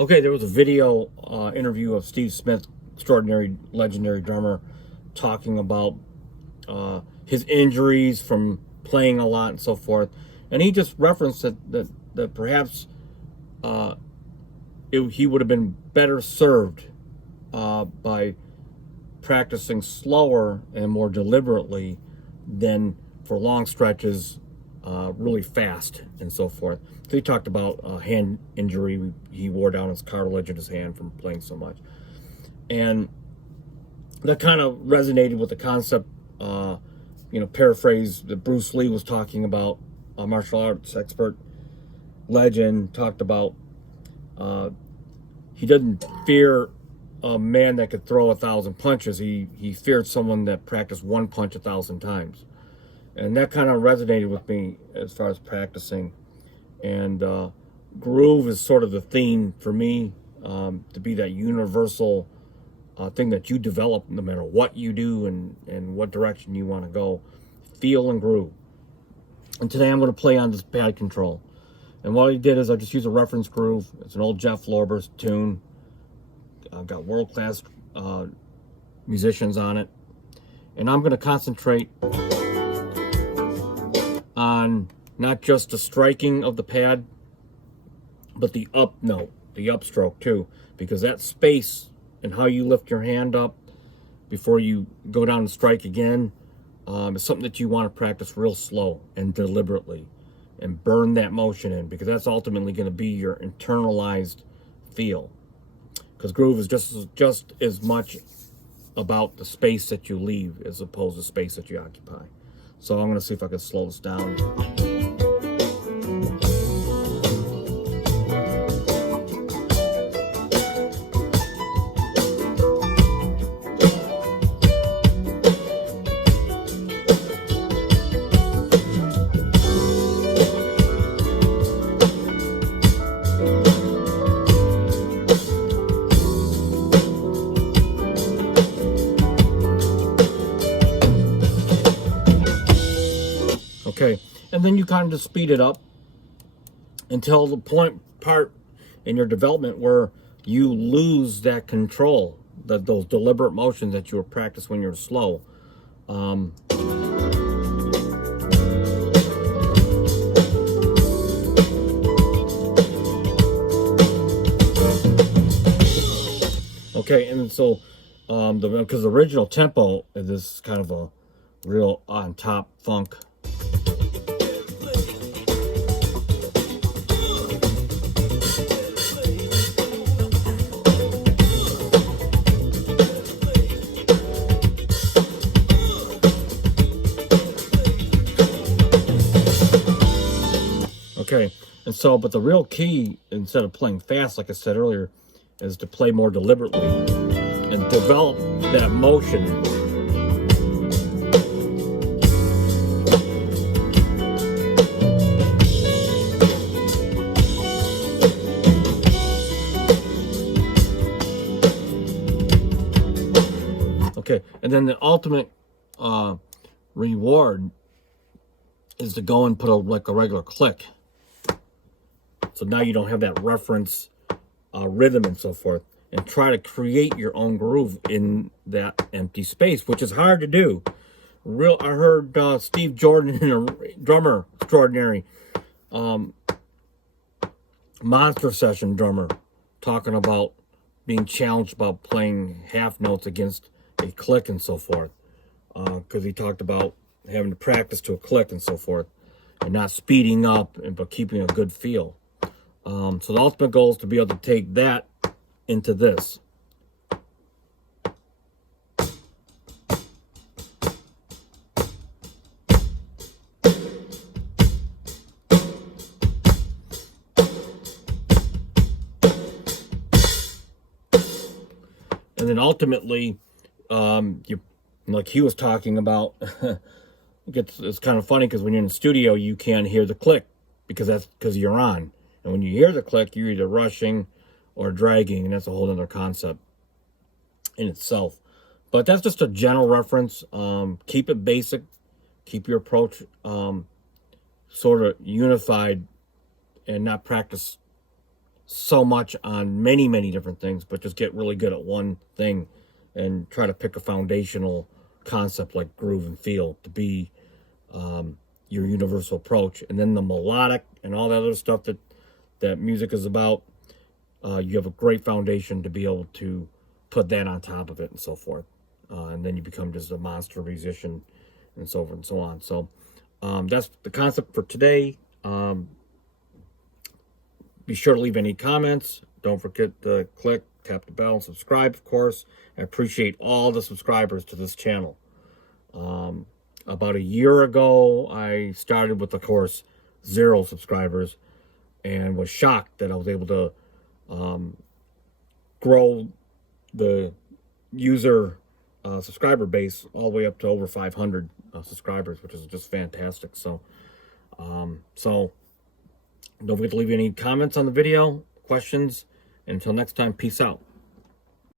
Okay, there was a video interview of Steve Smith, extraordinary, legendary drummer, talking about his injuries from playing a lot and so forth, and he just referenced that perhaps uh, he would have been better served by practicing slower and more deliberately than for long stretches, really fast and so forth. So he talked about a hand injury. He wore down his cartilage in his hand from playing so much. And that kind of resonated with the concept, paraphrase that Bruce Lee was talking about, a martial arts expert, legend, talked about he didn't fear a man that could throw 1,000 punches. He feared someone that practiced one punch 1,000 times. And that kind of resonated with me as far as practicing. And groove is sort of the theme for me, to be that universal thing that you develop no matter what you do and what direction you want to go. Feel and groove. And today I'm going to play on this pad control. And what I did is I just used a reference groove. It's an old Jeff Lorber tune. I've got world-class musicians on it. And I'm going to concentrate on not just the striking of the pad, but the up note, the upstroke too, because that space and how you lift your hand up before you go down and strike again is something that you want to practice real slow and deliberately and burn that motion in, because that's ultimately going to be your internalized feel. Because groove is just as much about the space that you leave as opposed to the space that you occupy. So I'm going to see if I can slow this down. Okay, and then you kind of just speed it up until the part in your development where you lose that control, those deliberate motions that you were practiced when you're slow. Okay, and so because the original tempo is this kind of a real on top funk. Okay, and so, but the real key, instead of playing fast, like I said earlier, is to play more deliberately and develop that motion. Okay, and then the ultimate reward is to go and put like a regular click. So now you don't have that reference rhythm and so forth, and try to create your own groove in that empty space, which is hard to do. I heard Steve Jordan, a drummer extraordinary, Monster Session drummer, talking about being challenged about playing half notes against a click and so forth, because he talked about having to practice to a click and so forth, and not speeding up, but keeping a good feel. So the ultimate goal is to be able to take that into this. And then ultimately, like he was talking about, it's kind of funny because when you're in the studio, you can't hear the click because you're on. And when you hear the click, you're either rushing or dragging, and that's a whole other concept in itself. But that's just a general reference. Keep it basic. Keep your approach sort of unified and not practice so much on many different things, but just get really good at one thing and try to pick a foundational concept like groove and feel to be your universal approach. And then the melodic and all that other stuff that music is about, you have a great foundation to be able to put that on top of it and so forth. And then you become just a monster musician and so forth and so on. So that's the concept for today. Be sure to leave any comments. Don't forget to tap the bell, and subscribe, of course. I appreciate all the subscribers to this channel. About a year ago, I started with, of course, 0 subscribers and was shocked that I was able to grow the user subscriber base all the way up to over 500 subscribers, which is just fantastic. So don't forget to leave any comments on the video, questions. And until next time, peace out.